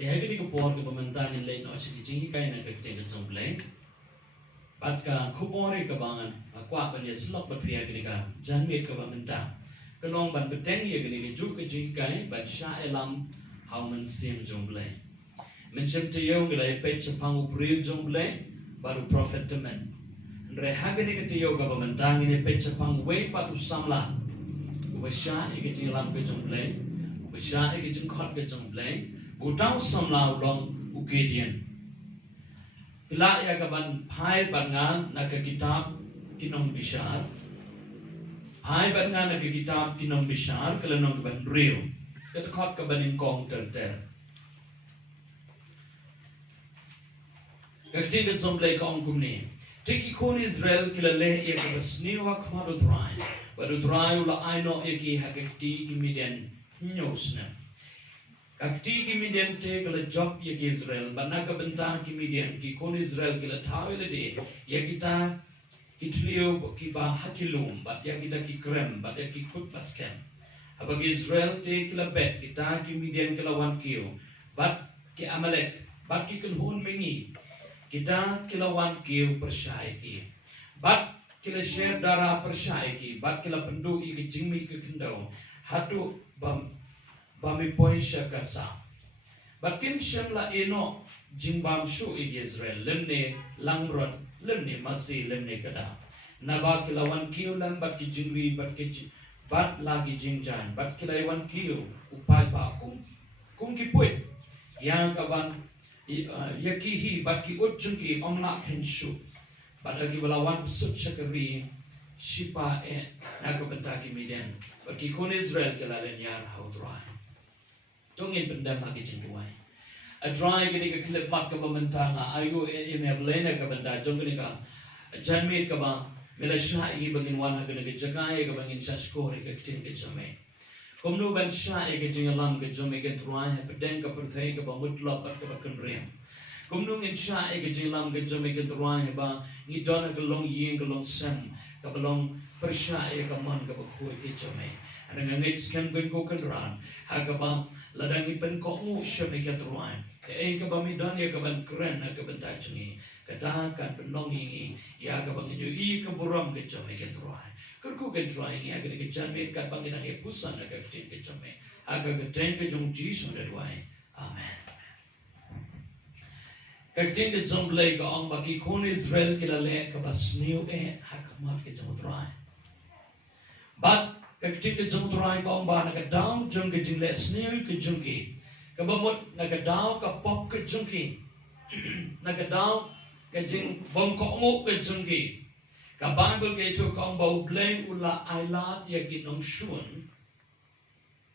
Tiada ni kepor ke pemerintahan yang lain nak sikit kai nak kecing kecing belai. Bat ka kepor ke bangan kuat ban dia selok berpria ke ka janmit ke pemerintahan. Kelong ban beteng ye gini juk kecing kai ban sya elam how men sim jong belai. Mencem tiyo ngelai pet sepang upril jong belai baru prophet temen. Rehaga ni ketiyo ke pemerintahan ini pet sepang way pat usamla. Ubasya ikecing lam ke jong belai. Ubasya ikecing khot ke jong belai. Utang samlau long ukedian. Bila ya kaban pai bangan nak kitab kinong bishar. Pai bangan nak kitab kinong bishar kalau nong kaban real. Kat khot kaban ingkong ter. Kakti kat somblai kaong kumni. Tiki kon Israel kila leh ya kabas niwa kmadutrai. Badutrai ula aino ya ki hakakti ki Midian nyosna. Kakti ki Midian te kala job ya ki Israel, bana ka bentang ki Midian ki kon Israel kila tawil de ya kita kitlio ki ba hakilum, bat ya kita ki krem, bat ya ki kut paskem. Habag Israel te kila bet kita ki Midian kila wan kiyo, bat ki Amalek, bat ki kunhun mengi. Kita kila wan kiyo persyai ki, bat kila share darah persyai ki, bat kila pendu iki jingmi ke kendau, hatu bami poin syakasa. Bat kim syam la eno jingbam shu i Israel, lemne langron, lemne masih, lemne kada. Naba kila wan kiyo lam bat ki jingwi, bat lagi jingjan, bat kila wan kiyo upai pa kung kipuit, yang kawan yakihi bat ki utjungki omlak henshu bat lagi balawan sut syakari shipa nakabentaki Midian bat ki kon Israel kelalen yar haudrai tungin pendam lagi jingduai adrai gini ke klip mat ka pementanga ayu eme blena ka benda jong gini ka janmit ka ba mela syai bangin wan ha gini ke jagai ka bangin syashkor ka tin ke jame Komnu ban syai ke jingalam ke jome ke truai ha pedeng ka perthai ka mutlak ka kenriam. Komnu ngin syai ke jingalam ke jome ke truai ba ngidon ka long yeng ka long sem ka belong persyai ka man ka khoi ke jome. Ana ngit skem ko kenran ha ka ba ladang ipen ko mu syame ke truai. Ke ka ba midon ya ka ban kren ha ka bentai chengi. Ka kan penong ini ya ka bang i ka buram ke jome ke truai. Kerku ke drawing ya ke janmit kat bangin ang pusan na kaftin ke jome aga ke ten ke jong Jesus na duai amen kaftin ke jong lay ka ang baki kon Israel kilale ka basniu hakamat ke jong drawing but kaftin ke jong drawing ka ang ba na ka down jong ke jingle sniu ke jong ki ka bamot na ka down ka pop ke jong ki na ka down ka jing bong ko mo ke jong ki Ka Bible ke itu kau bau bleng ula ailat ya ginong shun.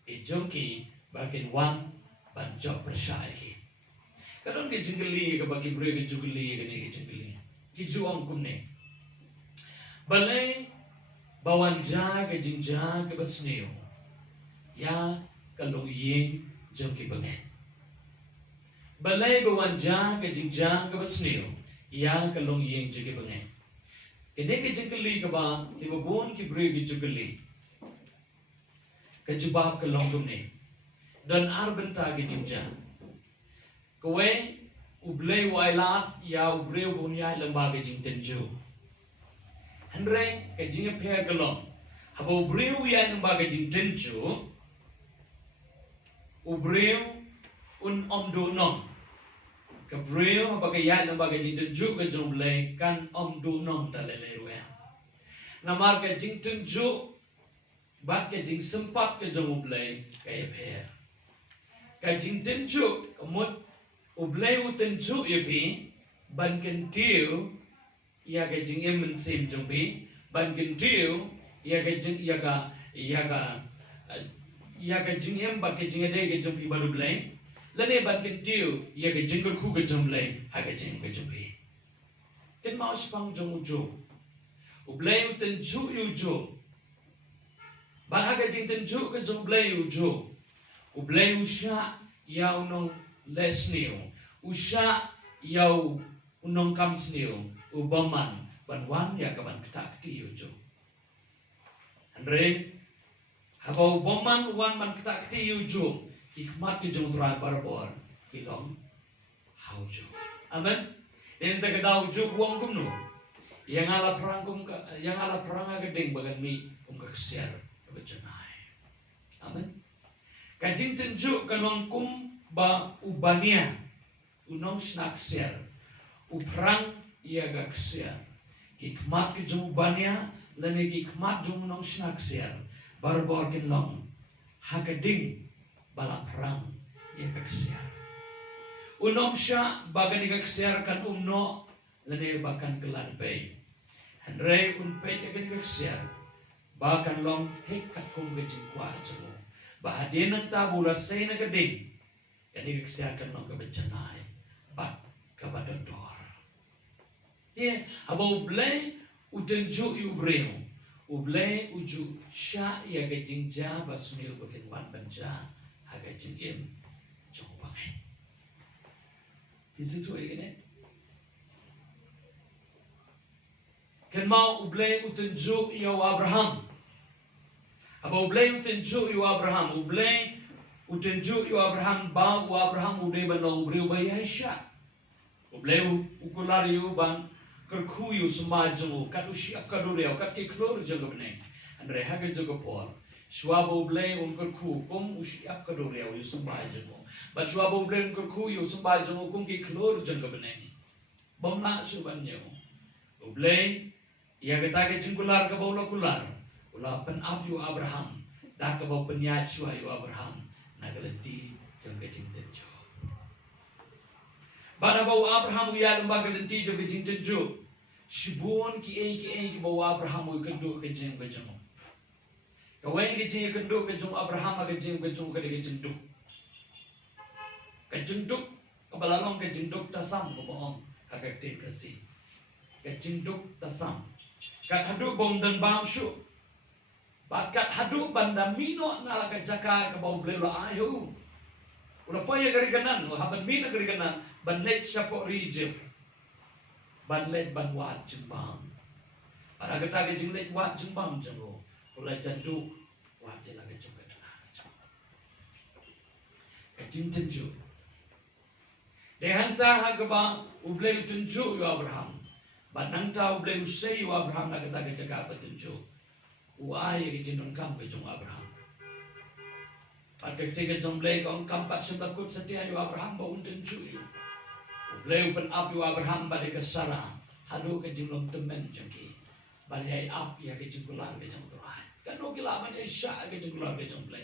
Ijongki bagian wan banjok persyai. Kadang ke jengkeli ke bagi beri ke jengkeli ke ni ke jengkeli. Kijuang kumne. Balai bawanja ke jingja ke basneo. Ya kalau yeng jongki pengen. Balai bawanja ke jingja ke basneo. Ya kalau yeng jongki pengen. Kene ke jengkeli ke ba tiba bon ki beri ke jengkeli ke jebab ke longdum ni dan arbenta ke jingja kowe ublei wailat ya ubreu bunya lembaga jing tenju andre ke jinge per gelong habo ubreu ya lembaga jing tenju ubreu un omdo non Gabriel bagai ya lembaga jing tenju ke jomblei kan om do nom dalele ruya. Namar ke jing tenju bat ke jing sempat ke jomblei kaya per. Ke jing tenju kemut ublei u tenju yepi ban kentiu ya ke jing emen sim jompi ban kentiu ya ke jing ya ka jing em bat ke jing ade ke jompi baru blei. Lene ban kentiu ya ke jinggur ku ke jomblei ha ke jing ke jompi. Ken mau sipang jong ujo. Ublei u tenju ujo. Ban ha ke jing tenju ke jomblei ujo. Ublei usha ya unong lesniu. Usha ya unong kamsniu. Ubaman ban wan ya ke ban ketakti ujo. Andre habau ubaman wan ban ketakti ujo. Hikmat ke jong turai barbor kilong hauju. Amen. Ini tak kedau juk buang kumno. Yang ala perang agedeng bagan mi kesiar kebecenai. Amen. Kajing tenjuk kanong kum ba ubania unong snaksiar uprang ia gaksiar hikmat ke jung ubania lene hikmat jung unong snaksiar barbor kinlong hageding bala perang ia gaksiar unong sya bagan ia gaksiar kan umno lene bakan kelan pay Henry unpay ia gaksiar bakan long hekat kum gejing kwa jemu bahadinan tabula say na gading kani kesiakan long kebencanai bat kabadondor ye abau blay utenju ubreu ublay uju sya ya gejing ja basmil bakin wan banja haga jingim jong bangai isitu igene ken mau ublay utenju ya Abraham Abau blay utenju yu Abraham, ublay utenju yu Abraham ba u Abraham uday ban no ubreu ba Yesha. Ublay ukular yu ban kerku yu semajengu kat usiap kadureu kat iklor jaga beneng. Andre haga jaga por. Suabu blay kerku kum usiap kadureu yu semajengu. But suabu blay kerku yu semajengu kum iklor jaga beneng. Bomna subanyo. Ublay ya kata ke jingkular ke bawla kular. Ula pen ab yu Abraham dah kebau penyat shua yu Abraham nagalenti jang gejing tenjo bada bau Abraham ya lemba galenti jang gejing tenjo shibun ki bau Abraham yu kenduk gejing gejing kawai gejing kenduk gejing Abraham gejing gejing gejing duk gejing duk kebalalong gejing duk tasam kebaong agak tik kasih gejing duk tasam kat haduk bom dan bangsu Bakat hadu banda mino na laga jaka ke bau blelo ayo. Ula paya gariganan, haban mina gariganan, banlet siapa rijib. Banlet banwat jembang. Para kata ke jinglet wat jembang jengo. Ula jandu wat dia laga juga tengah. Kajing tenju. Dehanta hagaba ubleu tenju yu Abraham. Bananta ubleu sei yu Abraham na kata ke jaka tenju. Uai ke jinun kam ke jung Abraham. Pakai tiga jomblay kong kampat sebakut setia yu Abraham ba unten cuyu. Ubleu pen ab yu Abraham ba de kesara. Hadu ke jinun temen jengki. Balyai ab ya ke jingkular ke jung turai. Kanu kilaman ya isya ke jingkular ke jomblay.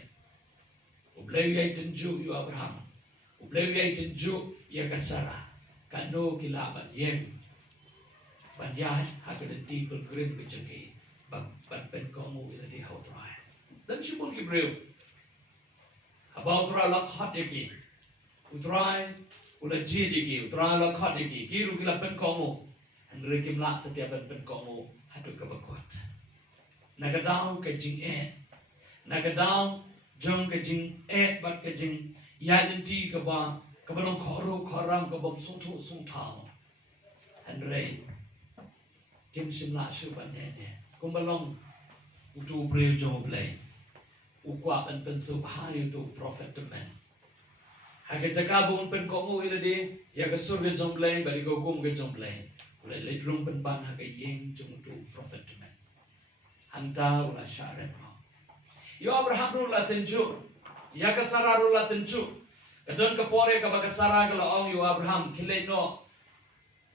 Ubleu ya tenju yu Abraham. Ubleu ya tenju ya kesara. Kanu kilaman yem. Balyai hakelenti pelgrim ke jengki. Ban pen komu ila di hautrai. Dan sibul Ibreu. Habau utrai lakhat yaki. Utrai ula jid yaki. Utrai lakhat yaki. Kiru kila pen komu. Henry kimla setiap pen komu hadu kebakuat. Nagadau ke jing Nagadau jong ke jing bat ke jing yadenti ke ba kebalong koru koram ke bom suntu suntau. Henry kim simla subannya ne. Kumbalong utu breu jong blay ukwa pen subhai utu prophet temen hage jakabun pen kongu ila de ya ke surga jong blay bari go kum ge jong blay ula le drong pen ban hage yeng jong utu prophet temen hanta ula syare pro yo Abraham ula tenju ya ke Sarah ula tenju kadon ke pore ke ba ke Sarah ke la yo Abraham kile no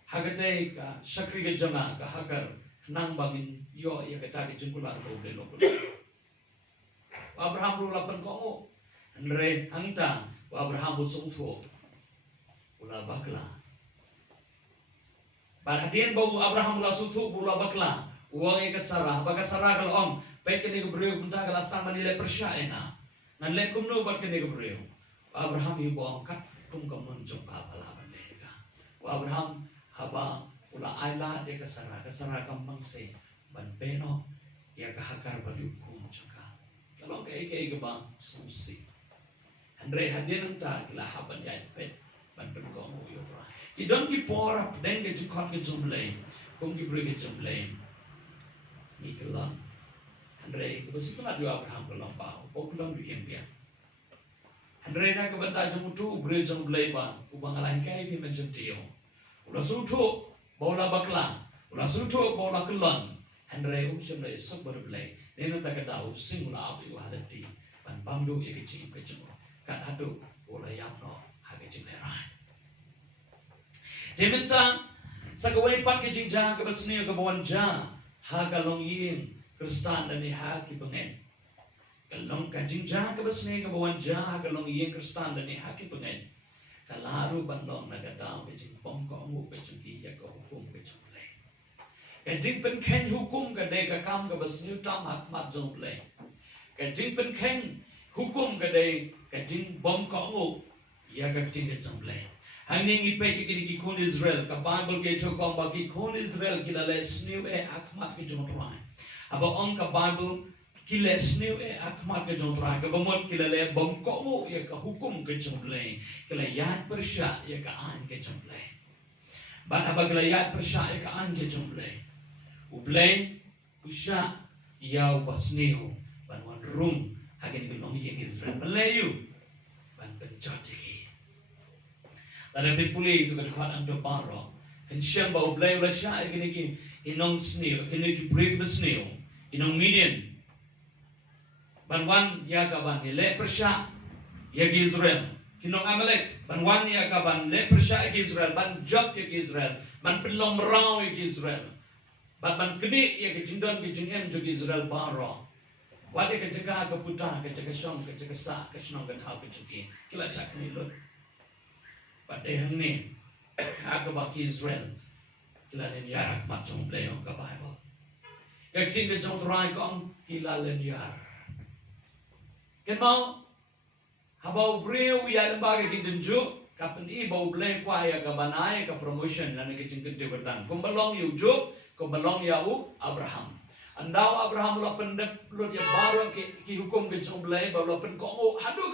hage te ka shakri ge jama ka hagar nang bangin yo ya kata ke jengkular ko blelo ko Abraham ru lapan ko andre hangta Abraham busung tho ula bakla barhadien bau Abraham ula suthu ula bakla uang ke Sarah baga Sarah kal om pe ke ne breu punta kala sang manile persyaena nan le kumno bat ke ne breu Abraham hi bong kat tum ka mon jong ka pala banega Abraham haba ula aila de ke Sarah kampang se ban beno ya kahakar baliu kum jaka kalau ke ba susi andre hadin ta kila haban ya pet ban pen ko mo yo tra idon ki pora den ke jikot ke jumlay kum ki bri ke jumlay ni kala andre ko sikuna du Abraham ko lamba ko kulang du yem dia Andre na ka banda jong tu bre jong blai ba ubang alai kai pi men sentio ula sutu bola bakla ula sutu bola kelon Andre sem le sok ber blai nena ta ka dau sing ula abi wa hadati ban bamdu ye ke chi ke jong ka hadu ula yap no ha ke jing le rai Dementa sagawai pat ke jing ja ka basni ka bawan ja ha ka long yin kristan ni ha ki pengen kalong ka jing ja ka basni ka bawan ja ha ka long yin kristan ni ha ki pengen kalaru bandong na ka daw ke jing pom ko ngu ke jing ki ya ko hukum ke jing le ka jing pen ken hukum ka de ka kam ka basni tam hak mat jong le ka jing pen ken hukum ka de ka jing bom ko ngu ya ka jing ke jong le Hangning ipe ikini kon Israel ka Bible ke to kong ba ki kon Israel kilale sniu e akmat ke jong trai. Aba on ka Bible kile sniu e akmat ke jong trai ka bamot kilale bom ko mo ya ka hukum ke jong le. Kila yat persya ya ka an ke jong le. Ba aba kila yat persya ya ka an ke jong le. Ublay usya ya ubasniu ban wan rum hagin ke long yeng Israel balayu ban penjat Tanda pipuli itu kan kuat anto paro. Kan siapa ublay ulah syai kini ki inong sniu, kini ki break besniu, inong median. Banwan ya kaban le persya ya ki Israel. Kinong Amalek banwan ya kaban le persya ya ki Israel, ban job ya ki Israel, ban pelong merau ya ki Israel. Ban kedi ya ki jindon ki jingem jo ki Israel paro. Wadi ke jaga ke puta ke jaga syong ke jaga sa ke syong ke tau ke juki. Kila syak ni lut. Pada hang ni, aku bagi Israel, kila len yar aku mat jong play on ka Bible. Kek ting ke jong trai kong kila len yar. Ken mau, habau breu ya lembaga ting tenju, kapan i bau play kwa ya ka banai ka promotion dan ke ting ke jabatan. Kau belong you Job, kau belong ya Abraham. Andau Abraham la pendep lut ya baru ki hukum ke jong play baru pen kong hadu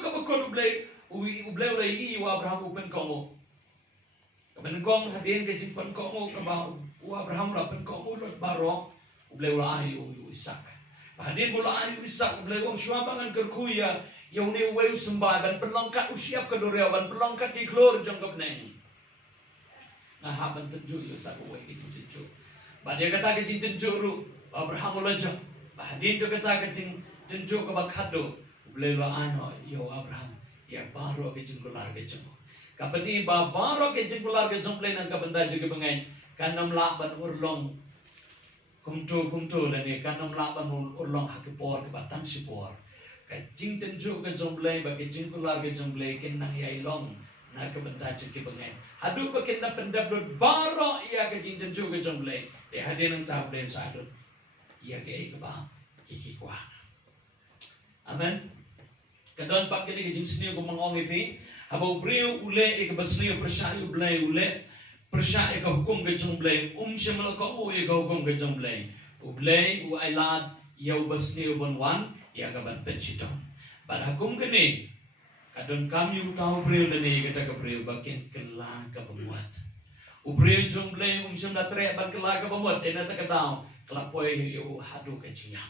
ka bekut play. Ublay ulay wa Abraham upen kongo. Kapan kong hadin ke jimpan kongo kaba Abraham lapen kongo lot baro ublay ulay Isak. Hadin ulay Isak ublay wong swabangan kerkuya yauni uwe sembah dan pelongkat usiap keduriau dan pelongkat di klor jangkap neng. Nah haban tenju Isak uwe itu tenju. Badia kata ke jing tenju ru Abraham ulay jang. Hadin tu kata ke jing tenju kaba kado ublay ulay ano yo Abraham. Ya baru ke jengkular ke jeng. Kapan ni baru ke jengkular ke jeng play nang kapan dah juga bengai. Kanam laban urlong kumtu dan ni kanam laban urlong hakipor ke batang sipor. Ke jeng tenju ke jeng play bagi jengkular ke jeng play ken nang yai long na kapan dah juga bengai. Hadu bakin na pendaplut baru ia ke jeng tenju ke jeng play. Hadir nang tablet sadut. Ia ke ikba kiki kuah. Amen. Kadang pak kini ke jing seni ko mangong ipi habau breu ule e ke basni persya ule persya e ka hukum ke jong blai semelo ko e ka hukum ke jong blai ublai u ailad yau basni bonwan ya ka ban pensiton bad hukum kini kadang kami tahu breu dene kata ke breu bakin kela ka pemuat u breu jong blai sem da tre ban kela ka pemuat dena ta ka daw kelapoi yo hadu ke jinya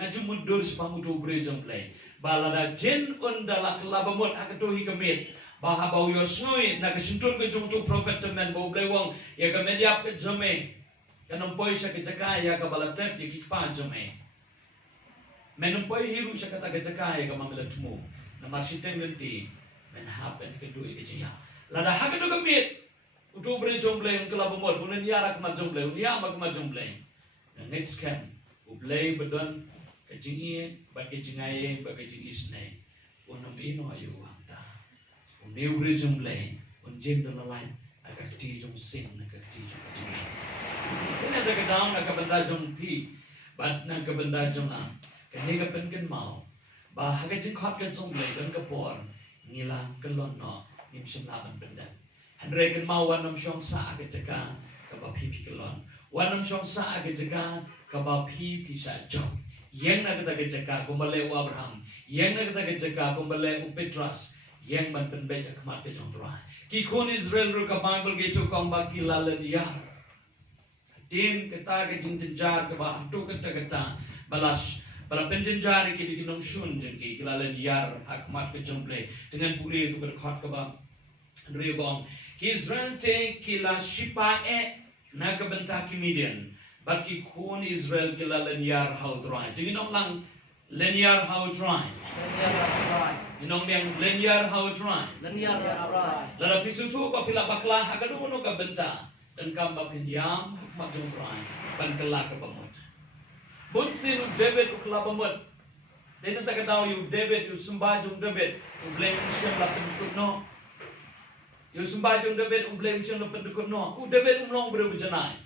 ngaju mundur sepamudu breu jong blai balada jen undala kelabamut akatuhi kemit baha bau yosngoi na kesentur ke jungtu prophet temen bau blewong ya ke mediap ke jome kanompoi sa ke jaka ya ke balatep ya kikpa jome menompoi hiru sa kata ke jaka ya ke mamilatmu na marsiteng lenti men happen ke dui ke jaya lada hakatu kemit utu bre jomble kelabamut unen yara kemat jomble unia mak kemat jomble next camp ublei bedon kejingi bagi jingai bagi jingis nei unam ino ayu hangta uneu rijum lei unjin dalalai agak ti jong sing agak ti jong jingai ini ada kedang agak benda jong pi bat na ke benda jong am kene ka penken mau ba agak jing khot ke jong lei dan ke por ngila kelon no nim sinaban benda andre ken mau wanam syong sa agak jaka ka ba pi kelon wanam syong sa agak jaka ka ba pi sa jong yang nak kita jaka kumbale Abraham, yang nak kita jaka kumbale Petras, yang man penbej akmat ke jong trai. Ki kon Israel ru ka Bible ke tu kong ba ki lalan yar. Din kita ke jing jar ke ba tu kata balas Bala penjenjari ki dikinong shun jengki kilalen yar hakmat ke jomple dengan puri itu berkhot ke bang Rebong ki Israel te kila shipa na ke benta ki Midian bat ki kun Israel kilalen yar how dry dikinong lang linear how dry inong yang linear how dry lara pisutu pa pila bakla hagadu no ka benta dan kamba pinyam hakmat jom dry ban kelak ke bamot Bunsin David uklabamut. Dena takadaw yu David yu sumbajung David ublem siyang lapendukut no. Yu sumbajung David ublem siyang lapendukut no. David umlong bro berjanai.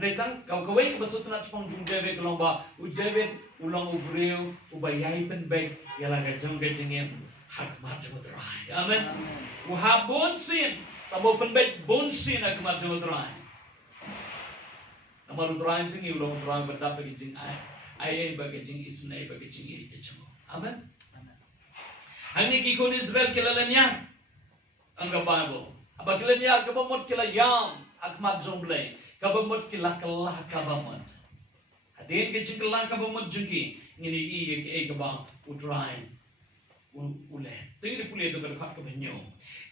Andai tang kau kawai ke basut nak sepong jung David kelong ba. David ulang ubreu ubayai penbek yala gajang gajengem hakmat jemutrai. Amen. Uha bunsin tabo penbek bunsin hakmat jemutrai. Amaru teraim sini ulang teraim berdap bagi jing ai bagi jing isnai bagi jing iri kecung. Amen. Ini kikun Israel kilalanya angga Bible. Apa kilanya kabamut kilayam akmat jomble kabamut kilah kelah kabamut. Hadin kecing kelah kabamut jengki ini i ke kabang uteraim ule. Tinggi pulih itu berkat kebenyo.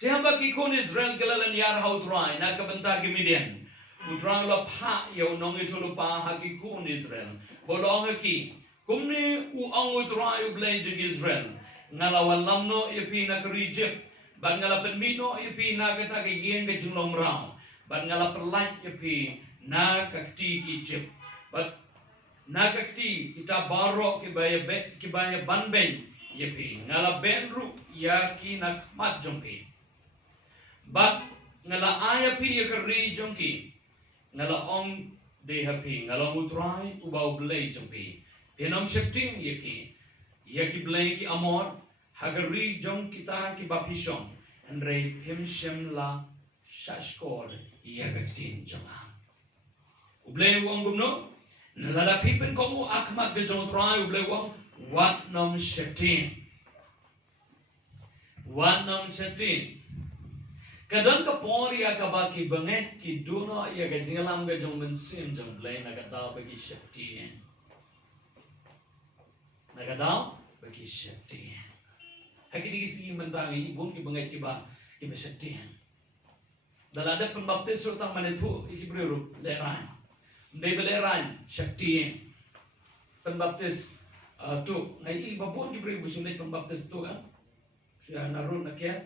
Tiamba kikun Israel kilalanya hau teraim nak kebentar ke Midian. Udrang la pa yo nong itu lupa haki kun Israel. Bolong haki kumni u ang utrai u blejing Israel. Ngalawan lamno ipi nak Egypt. Ban ngala penmino ipi nak kata ke yen ke junglong rau. Ban ngala perlaj ipi nak kakti Egypt. Bat nak kakti kita barok ke baya banben ipi ngala benru yaki nak mat jongki. Bat ngala ayapi yakari jongki. Ngala ong de happy ngala mutrai ubau blay jompi enam septing yaki blay ki amor hagari jong kita ki bapishon andre him shemla shashkor yagatin jonga ublay wong gumno nala pipen komu akmat ge jong trai ublay wong wat nom septing kadang kapor ya kabaki banget ki duno ya gajilam ga jong mensim jong blay nagadaw bagi syakti nagadaw bagi syakti hakini si mentangi ibun ki banget ki ba syakti dalada pembaptis utang manetu Hebrew leran ndai beleran syakti pembaptis tu ngai ibabun ki bre busunai pembaptis tu kan sia narun nakian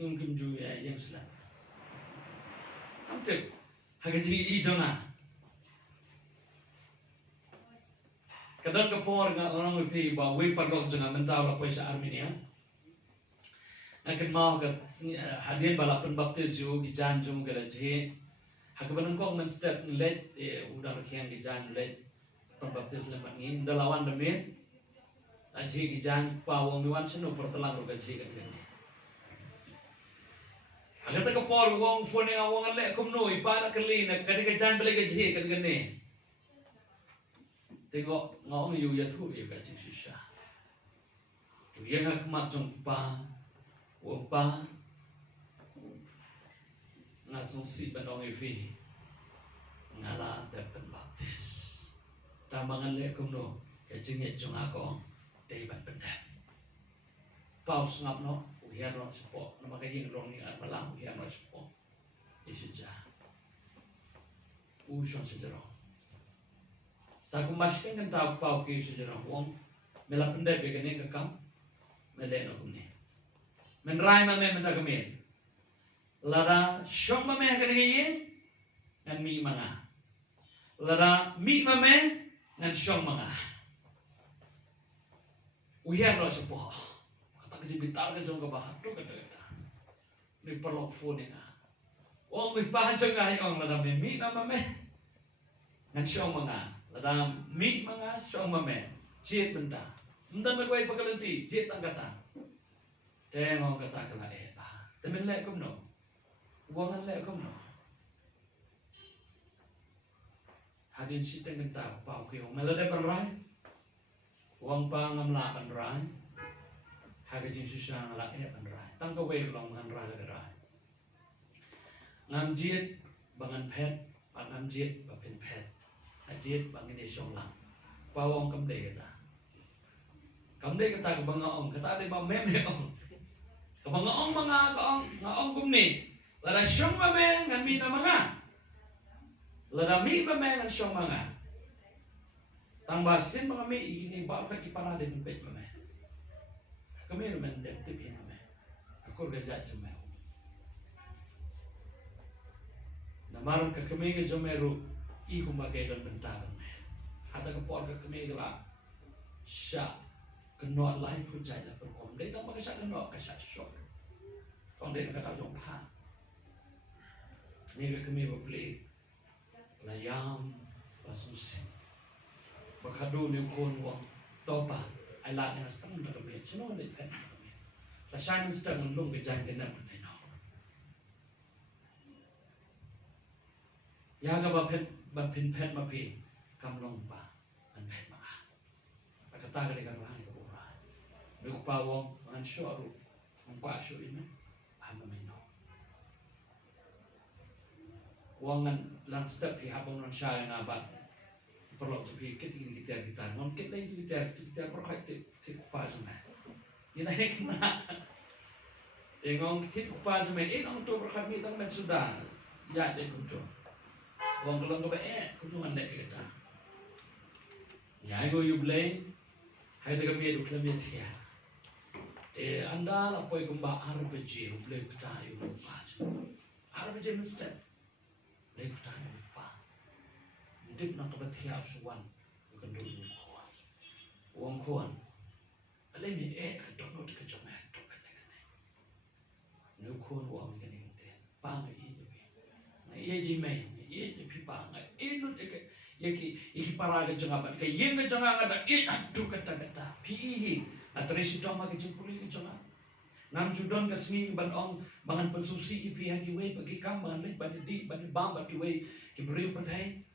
mungkin juga yang selang. Amcep, hagaji idona. Kadang kapor nggak orang lebih bawa parlok jangan mentau lapoi sa Armenia. Akan mau ke hadian balapan baptis yo gijan jum geraji. Hakaban kong menstep let udah kian gijan let pembaptis lemat ni dalawan demi aji gijan pawang miwan seno pertelang rogaji kan. Agak tak kapor wong phone yang wong lek kumno ipada kali nak kadi kajan beli gaji kan gane. Tengok ngong yu ya tu ya gaji susah. Tu yang hakmat jong pa wong pa ngasong si banong ifi ngala dapat baptis. Tambangan lek kumno gaji nget jong ako teiban pendam. Paus ngap no uhian ron sepo nama kaji ngrong ni at malang uhian ron sepo isuja uson sejero saku masking kan tau pau ke sejero wong mela pendai begene kakam meleno kumne men rai ma me menta kemen lara shom ma me kene yin ngan mi manga lara mi ma me ngan shom manga uhian ron sepo kerja bitar ke jong kabah tu kata ni perlok phone nga ong mi pahan jengah ong lada mi nama me ngan syong manga lada mi manga syong mame jit benta mentan berwai pakalenti jit tang kata tengok kata kala ba temen lek kumno wongan lek kumno hadin siteng genta pau ke melade panrai wong pa ngamla panrai hagajin susah ngalak panrai tangka wei kelong ngan rai rai ngam jit bangan pet ngam jit bapin pet ajit bangin isyong lang pawong kamde kata Kamde kata ke banga ong, kata de ba mem de ong. Ke banga ong manga ka ong, nga ong kumni. Lada syong ba me ngan mi na manga. Lada mi ba me ngan syong manga. Tang ba sin mga mi ini ba ka ipara de pet ba me. Kami men de tip ina me. Aku gajat jume. Na marang ka kami ke jumeru I kumbagai dan bentar me. Hata ke por ka kami ke la. Sya kenok lain pun jaya perkom. Dia tak pakai syak kenok ke syak syok. Kong dia nak kata jom pan. Ni ke kami berbeli layam pas musim. Berkadu ni kon wong topa. Ai lat yang setengah nak kami. Cuma dia pen kami. Rasanya setengah lung ke jangan kena pun dia nak. Ya ke bapin pen mapi kamlong pa an pen ma. Kata ke dia orang ke orang. Dia pawang an syoru. Nampak syoru ini. Hamba meno. Wangan lang step ki habang nan syaya ngabat. Perlu tu pikir ini kita non kita itu kita berkait ti kupa semua. Ini kena. Tengok ti kupa semua ini orang tu berkait mi tang men Sudan. Ya dia tu. Wong kelong ke kunjungan dek kita. Ya go you blame. Hai tu kami duk kami dia. Anda lapoi gumba RPG blame kita you lupa. RPG mesti. Blame kita you lupa. Dip nak kebetia suan. Bukan dulu kuan. Wong kuan. Alai ni kedonot ke jomah tu kan dengan ni. Nu kuan wong kan ini. Pang ini. Na ia jimai. Ia pipa. Inu dek. Iki paraga jangabat. Kaya yang jangan ada. Aduh kata-kata. Pihi. Atresi dong magi jempuli ke jangan. Ngam judon ke sengi ban ong. Bangan pensusi ki pihak ki wei. Bagi kam bangan lek. Bani di. Bani bam. Bagi wei. Ki beri pertai.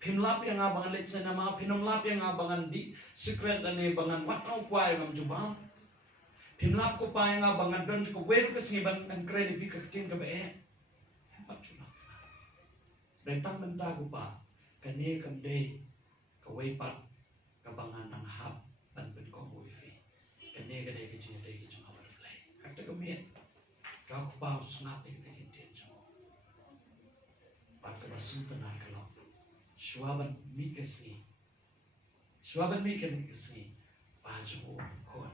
Pinlap yang abangan let sa nama, pinumlap yang abangan di secret dan abangan watau kuai ngam jubam. Pinlap ko pa yang abangan don ko weru ke singiban ng kredi pi kaktin ke be. Hebat sulap. Rentang menta ko pa kani kam de ka weipat kabangan ng hab ban ben ko wifi. Kani ka de ke jing de ke jung abad play. Hakta ko mi ka ko pa snap de ke tin jung. Pat ka sintenar ka Swaban mikasi. Swaban mikasi. Pajo kon.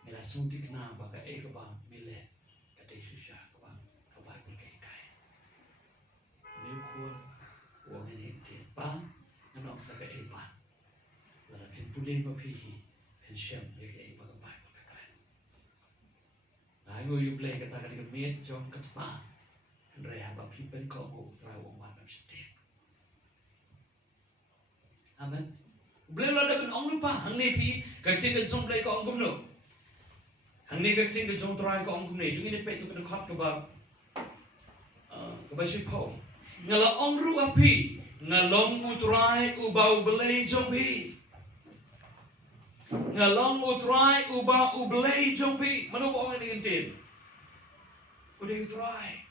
Mila suntik na baka ekaba mile. Kate susha kaba kaba bulkai kai. Mil kon wong ini pa nanong sa ka epa. Lala pin pulay mapihi pin shem leke epa ka Bible ka kren. Nango you play kata ka dikamit jong katpa. Reha ba pipen ko mo trawo manam sitin. Amen. Beliau ada ben ong lupa hang ni pi kakting ke jong play ko ong gumno. Hang ni kakting ke jong try ko ong gumno. Tu ini pe tu ke dekat ke ba sipo. Ngala ong ru api ngalong utrai ubau belai jong pi. Ngalong utrai ubau belai jong pi. Mana ko ong ni intin. Udah utrai.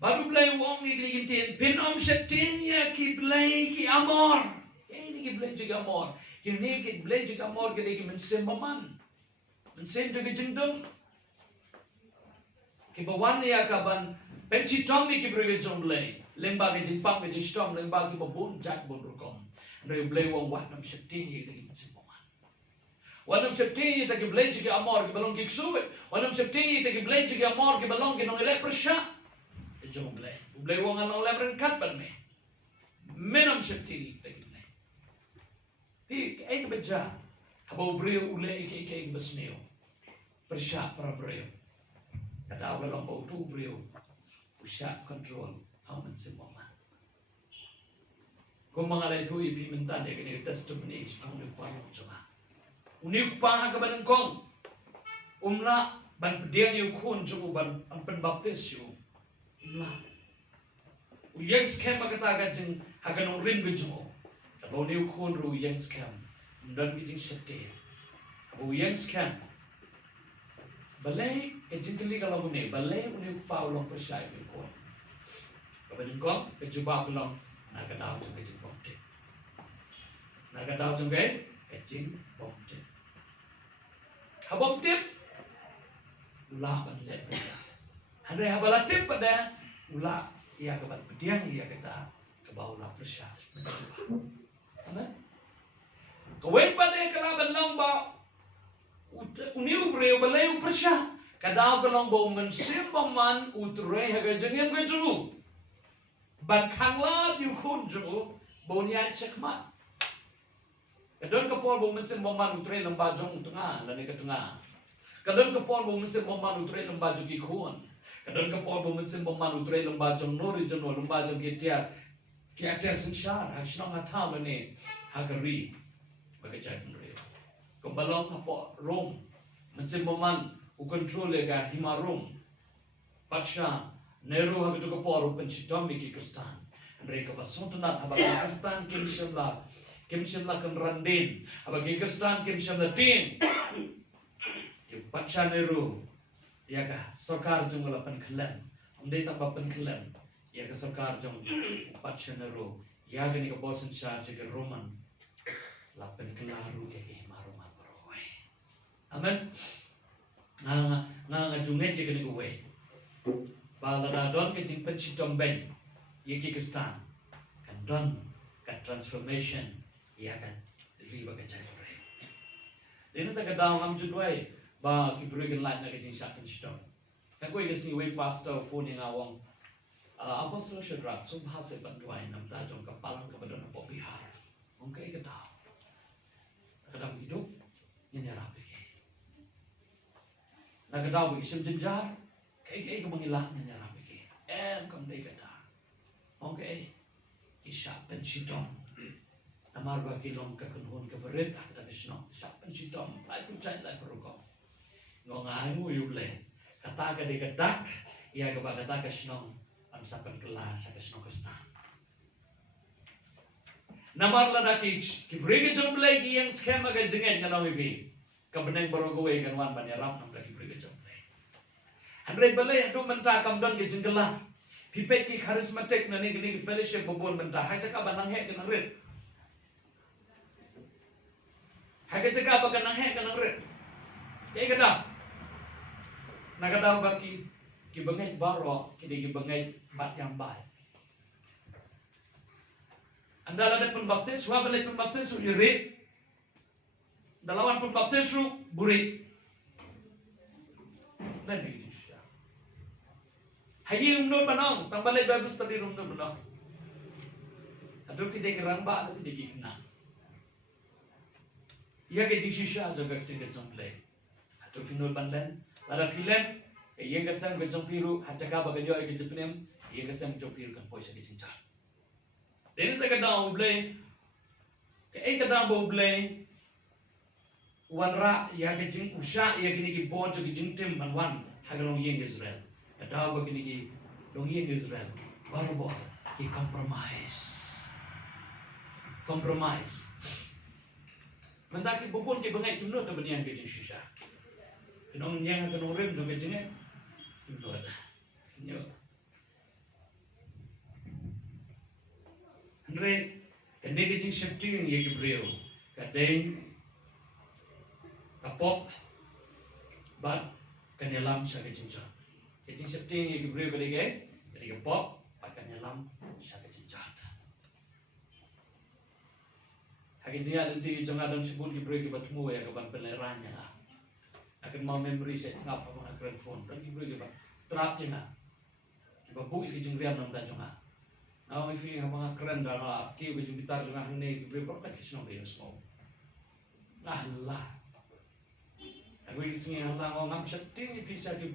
Baru belai wong ni keligintin. Pin om setinya ki belai ki amor. Ini ki belai juga amor. Ini ki belai juga amor ke ki mensim paman. Mensim juga jendung. Ki bawan ya kaban. Pencitong ni ki berwe jong belai. Lemba ke jingpak ke jingstong. Lemba ki babun jak bun rukom. Dari belai wong wat nam setinya ki mensim paman. Wanam setinya tak ki belai juga amor ki balong ki ksuwit. Wanam setinya tak ki belai juga amor ki balong ki nong elek persyak. Jom belai, belai wong anong lebren kat ban me, menam syakti tak belai. Pi ek beja, habau breu ule ek besneo, persyak para breu. Kata awal orang bau tu breu, persyak control, haman semua. Kau mengalai tu ipi mentan dia kena testimoni, sekarang unik parang coba. Unik pah ke banengkong, umla ban pediang yukun coba ban penbaptis yu. Lah, uyang scam makataga jeng haganong rin bejo. Kalau ni ukun ru uyang scam, dan kijing sete. Uyang scam. Balai kijing kali kalau ni, balai uni upau long percaya ukun. Kalau ni kau kejuba long nak kenal tu kijing bukti. Nagadao trong cái chính bom tip. Habom tip ula ban let pada. Andre habala tip pada ula ia ke ban pediang ia kata ke bau la persya. Amen. Kawin pada kala ban long ba uniu breu baleu persya. Kadao kalong bau mensim baman utre haga jengem ke julu. Ban kangla yu kun julu bau niat cekmat. Kadon kapol bau mensim baman utre lembah jong tengah lani ke tengah. Kadon kapol bau mensim baman utre lembah jong ikun. Kadon kapol bau mensim baman utre lembah jong nori jeno lembah jong kiatia sensyar hak senang hatam lani hagari bagi cai penreo. Kembalong apa rom mensim baman u control lega himarum patsha neru hak tu kapol pencidom bagi Kristan. Mereka pasontanat habang Kristan kim shimla kan randin habang Kristan kim shimla tin. Yung patsha neru yaga sarkar jong lapan kelam. Umdai tak bapan kelam. Yaga sarkar jong patsha neru yaga ni kapol sensyar jaga Roman lapan kelaru yaga himarum aparoi. Amen. Nga junget ye kene kuwe bala da don ke jing penci tomben ye ki Kristan kan don ka transformation ya kan riba ka cai pre dena ta ka daw am judwai ba ki brugen light na ke jing shat penci tom ka ko ye sni we pastor phone nga wong apostle shadrak so bahasa bandwai nam ta jong ka palang ka badon po bihar ong ka ka daw ka dam hidup ye ne rapi Nagadao bagi sim jenjar, kaya mengilah nyarap bagi. Kam day kata, okay, isap pencidom. Namar bagi long kekenhun keberit, kata kesenok, isap pencidom, lai puncai lai perukong. Ngongai mu yuble, kata ke dekedak, ia kepada kata kesenok, ansapan kelas, kesenok kestan. Namar ladaki, kiberi kejom lagi yang skema kejengen ngalami vi. Kebeneng barogowe kan wan banyaram nam lagi beri kejom. Andre balai adu mentah kamdon ke jenggelah. Pipet ki charismatic nani gini fellowship bobon mentah. Hai cakap banang hek kenang red. Hai cakap baganang hek kenang red. Kaya kata. Nakadaw baki ki bangay baro kini ki bangay bat yang bay. Anda ada pembaptis, wa balai pembaptis uri. Dalawan pembaptis burik. Dan begitu. Hayi umnur manong, tambalay Bible study room umnur manong. Aduh pide kerang ba, aduh pide kikna. Ia ke jisisha jaga ketika jomplay. Aduh pinur bandan, lara pilen, ia kesam ke jompiru, hajaka baganyo ia ke jepnem, ia kesam jompiru kan poisa ke cincang. Dene tak kadang ublay, ke kadang ublay, wanra ia ke jing usha ia ke ni ke bon ke jing tim manwan hagalong yang Israel. Ada begini ki dongeng Israel baru ki compromise. Mendaki bopon ki bengai tunut ke benian ke shisha. Kenong yang kenong rem tu ke jenge tunut. Nyo. Andre kene ke jing shifting ye ki breu. Kadeng kapop bat kanyalam sa ke jingja. Keting septing yang beri dari pop pakai nyalam syaka cincat. Hakin singa nanti jangan ada sebut beri kebat semua ya kebat peleranya lah. Akan mau memory saya snap apa akan phone dan beri kebat terapnya lah. Kebat buku kejeng riam nam dah jangan. Now if you have a keren dah lah, kau kejeng bitar jangan hene beri berkat kisah beri semua. Allah. Aku singa Allah ngam septing bisa di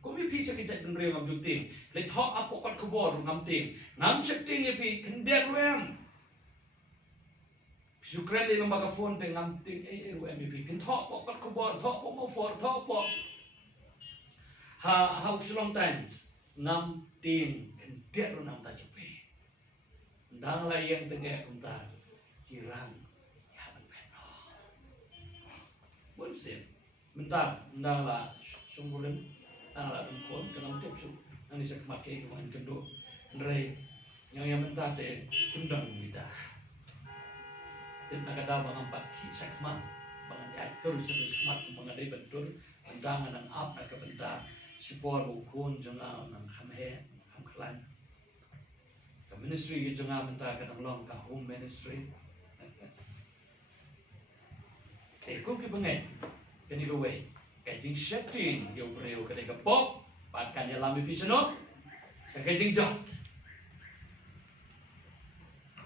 Kami bisa kita dengar ngam juting. Letak apa kat kubur ngam ting. Ngam setting ye pi kendek ruam. Syukran le lembaga phone te ngam ting ruam pi. Pintak apa kat kubur, tak apa mau for, tak apa. How long times ngam ting kendek ruam ta cepe. Ndang la yang tengah kuntar kirang ya benpeno. Bonsim. Bentar, ndang la sunggulen ala dum kon kanam tepsu ani sak makke ko an kendo rei yang mentate kendang kita Tin nakada bang empat ki sakman bang ya tur sebis mat bang ada bentur bentangan nang ap nak bentar support bukun jonga nang khamhe kham khlan ka ministry ki jonga bentar ka nang long ka home ministry te ko ki bangai kani go way ka jing setting yo breo ka de ka pop pat kan ya lami visiono sa ka jing jot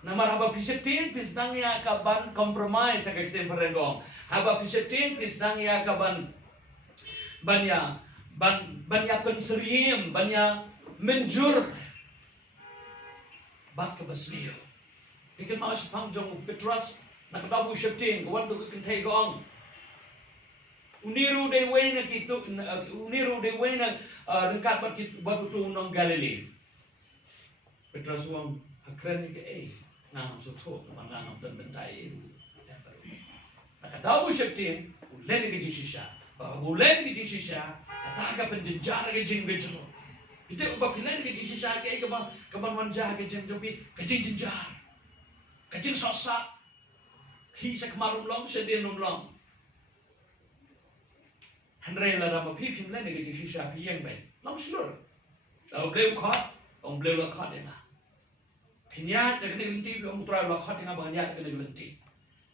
Namar haba pisetin pisdang ya kaban compromise sa keksin perengong. Haba pisetin pisdang ya kaban banya penseriem banya menjur bat ke basliyo. Ikan mau sepang jong Petrus nakadabu setin kawan tu ikan tay gong. Uniru de wena kitu uniru de wena rengkat bat tu unong Galilee. Petrus wong hakren ke ngang suatu ngang dan bentai itu nakadabu setin ulen ke jisisha bahwa ulen ke jisisha ataga penjenjar ke jing bejo itu ubah pilen ke jisisha ke kaman manja ke jing tapi ke jing jenjar ke jing sosak hi sak marum long sedin long Henry la dama pi pim len ke jisisha pi yang baik long slur au bleu khot ong bleu la khot ya Pinyat dengan gelinti, orang mutra lakhat dengan banyak dengan gelinti.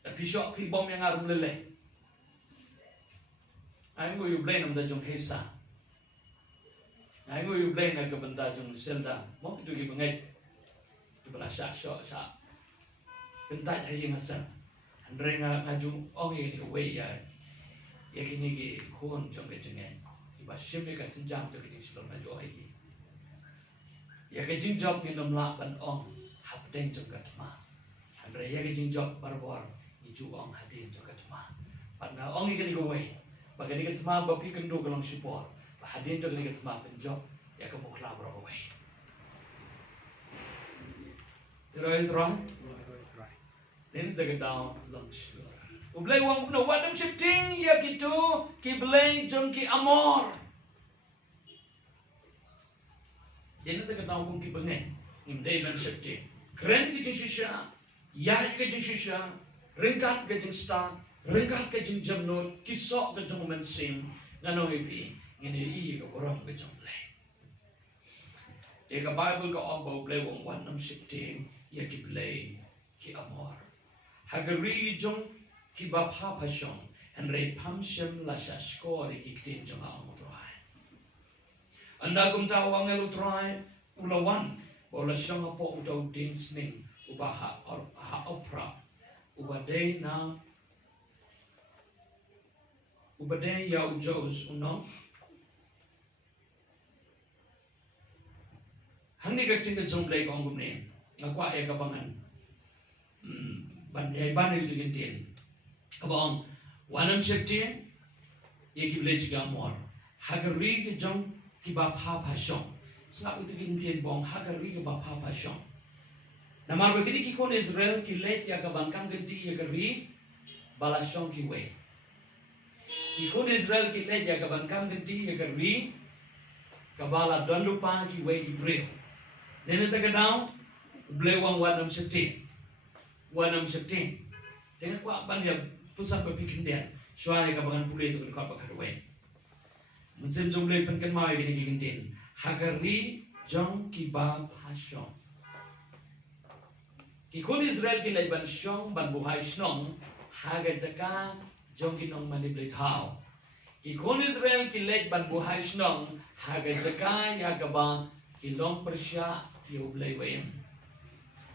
Tapi syok pi bom yang arum leleh. Aku you blame nam dah jong hesa. Aku you blame nak kebenda jong selda. Mau itu kita bengai. Itu berasa syok. Bentai hari ngasan. Andre ngajung orang ini away ya. Ya kini ki kun jong kejengan. Iba simple kasenjam tu kejeng selom ngajung lagi. Ya kejeng job ni namlak ban ong. Hadeng juga cuma, Andre ya kejeng job barbor, itu ong hadeng juga cuma. Pada ong ikan igawai, bagai ikan cuma bapi kendo kelang support, hadeng juga ikan cuma penjob, ya kamu kelab berawai. Terus, ini tegak down langsung. Ublay wang puno wadam shifting ya gitu, kiblay jongki amor. Ini tegak down kung kibengeng, nimday ban shifting. Keren ke jeng shisha, ya ke jeng shisha, ringkat ke jeng start, ringkat ke jeng jamnut, kisok ke jeng mensim, ngano ipi, ngene iya ke orang ke jeng play. Jika Bible ke orang bau play wong wanam shifting, ya ki play ki amor. Hagari jeng ki bapa pasyon, henry pamshem lasha skor ki ktin jeng amotrai. Anda kum tahu angelu try ulawan. Ola shanga po utau dinsning ubaha opera ubadei ya ujos unong hangni gakting ke jomblay ko angum ne ngakwa e kabangan ban itu gintin kabang wanam septi yekible jiga mor hagari ke jom kiba pa shong Sebab itu gintian bong hagari ke bapa pasong. Namar begini kikon Israel kilet ya kabangkang genti ya keri balasong kiwe. Kikon Israel kilet ya kabangkang genti ya keri kabala dondupa kiwe kibreo. Nene tagadao blewang wanam septin. Tengah kuat ban ya pusat berpikir dia. Soalnya kabangan pulih itu dekat bakadwe. Musim jomblay penken mau gini gintin. Hagari jong kiba pasong. Kikun Israel kilay ban syong ban buhay snong haga jaka jong kinong maniblay tao. Kikun Israel kilay ban buhay snong haga jaka yagaba kilong persya yublay wayam.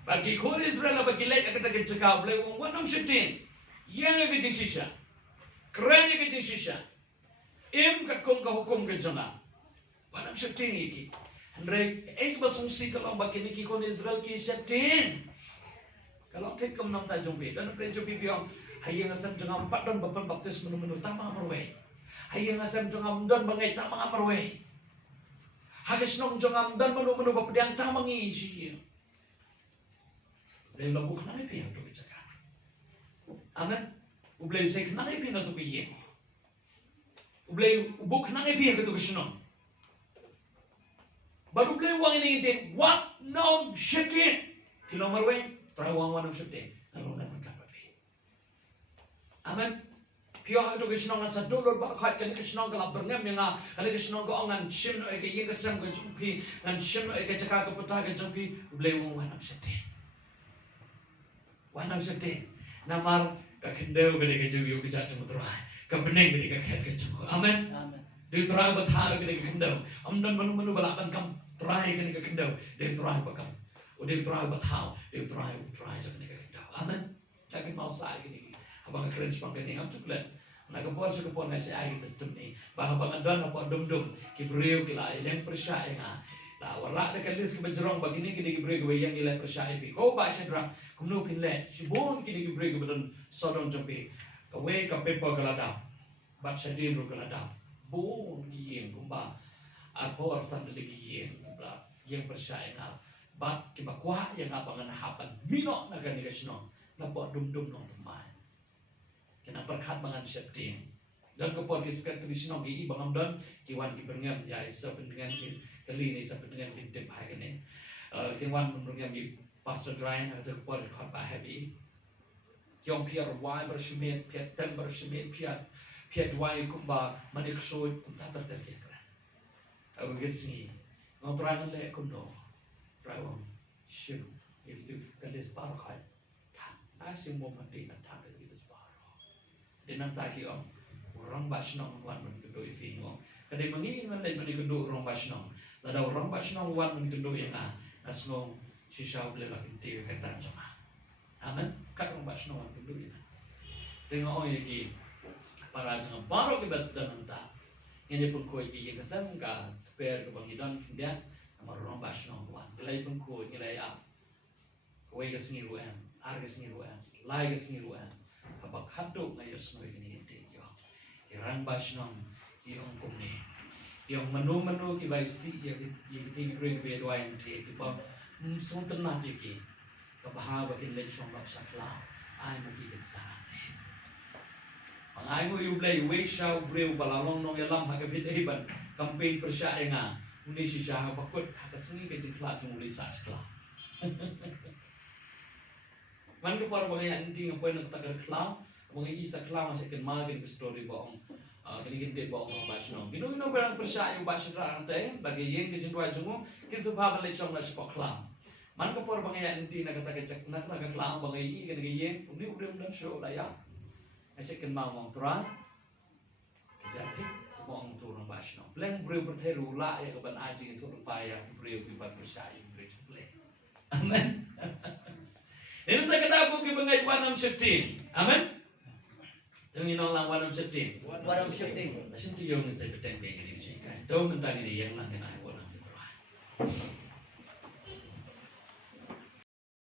Pag kikun Israel aba kilay agad jaka blay wong wanam shitin. Yang agad jing sisya. Keren agad jing sisya. Im kakong kahukum kajanga. Wanam septin iki. Andre, basungsi kalau bakin iki kon Israel ki septin. Kalau tek kam nam ta jombe dan pre jombe biang hayang asam jengam 4 don bapan baptis menu-menu tama marwe. Hayang asam jengam don bangai tama marwe. Hagas nong jengam don menu-menu bapdiang tama ngi ji. Le labu kana pi to bicara. Amen. Ublay sek na pi na to piye. Ublay ubuk na pi ka to bisno. Baru beli uang ini intin, what no shifting, kilo marwe, try uang wanam shifting, kalau nak berkata be. Amen. Pio itu kesenangan sadulur bakat kan kesenangan kalau berngam yang kan kesenangan ko angan sim no eke yang kesam ke jumpi ngan sim no eke cakap ke putah ke jumpi belewong wanam sedih namar ka kendau ke deke juyu ke jatuh terai ka beneng ke deke ke jumpa amen di terai bathar ke deke kendau amdan manu balapan kam terai ke deke kendau di terai bakam di terai bathau di terai je ke deke kendau amen sakit mau sai ke deke abang keren sepangkan ni am cuklet nak kepon sekepon ngasih air testem ni bah abang don apa dum kibreu kila yang percaya nga la warak de kalis ke berjerong begini kini kibreu ke yang nilai percaya pi ko ba syedra kumno pinle sibon kini kibreu ke bedon sodon jompi kawe ka pepa kalada bat syadin ru kalada bon yang kumba apa arsan de yang kubla yang percaya nga bat kibakwa yang abangan hapan mino nakan ni kasno na po dum no temai kena berkat bangan syaitan dan kepot kiskat trisno gi bangam don kiwan ki berngam ya isa pendengan kali ni sa pendengan ki tip hai kene kiwan berngam gi pastor Ryan atau kepot khat ba happy yong piar wai bershmet piat tem bershmet piat wai kumba manik soy kum tatar terke kran aw gesi ngotran le kumno rawon shiru itu kalis par khai ta asim mo mati na ta dinang taki om orang basnong wan men kendo ifi ngom kadai mangi man lai mani kendo orang basnong lada orang basnong wan men kendo yang asngong shisha bela kinti katan sama amen kat orang basnong wan kendo yang tengok oi ki para jang baro ke bat dan ta ini pun koi ki yang kesam ka per ke bangidan kindian amar orang basnong wan lai pun koi nilai a koi ke singi ruam ar ke singi ruam lai ke singi ruam abak hadok na yos no ini ente yo kirang basnong yung kumni yung manu ki bai si ya ti bring be do ai ente ki ba sung tenat ki ka bahaba kin le shong lak sakla ai mo ki kin sa ang ai mo yu blai we shau breu balalong nong yalam ha ka bit heban campaign persya nga uni si sha bakut ka singi ke dikla jung li sa sakla man ke par bang yang ting apa nak takar kelam bang isa kelam masih ken magen ke story bang kini kita bang basnong gino barang percaya basra antai bagi yang ke jendua jungu ke sebab le chong la sepak kelam man ke par bang yang ting nak takar cek nak takar kelam bang i kini yang uni udem dan show la ya masih ken mau turan jadi bang turun basnong plan breu berteru la ya ke ban aji itu upaya breu di ban percaya breu play amen. Ini tak kena aku ke bengai wanam septim, amen. Tengin orang wanam septim, wanam septim. Lasin tu yang saya bertanya dengan ini sih kan. Tahu mentang ini yang lang dengan aku lang itu.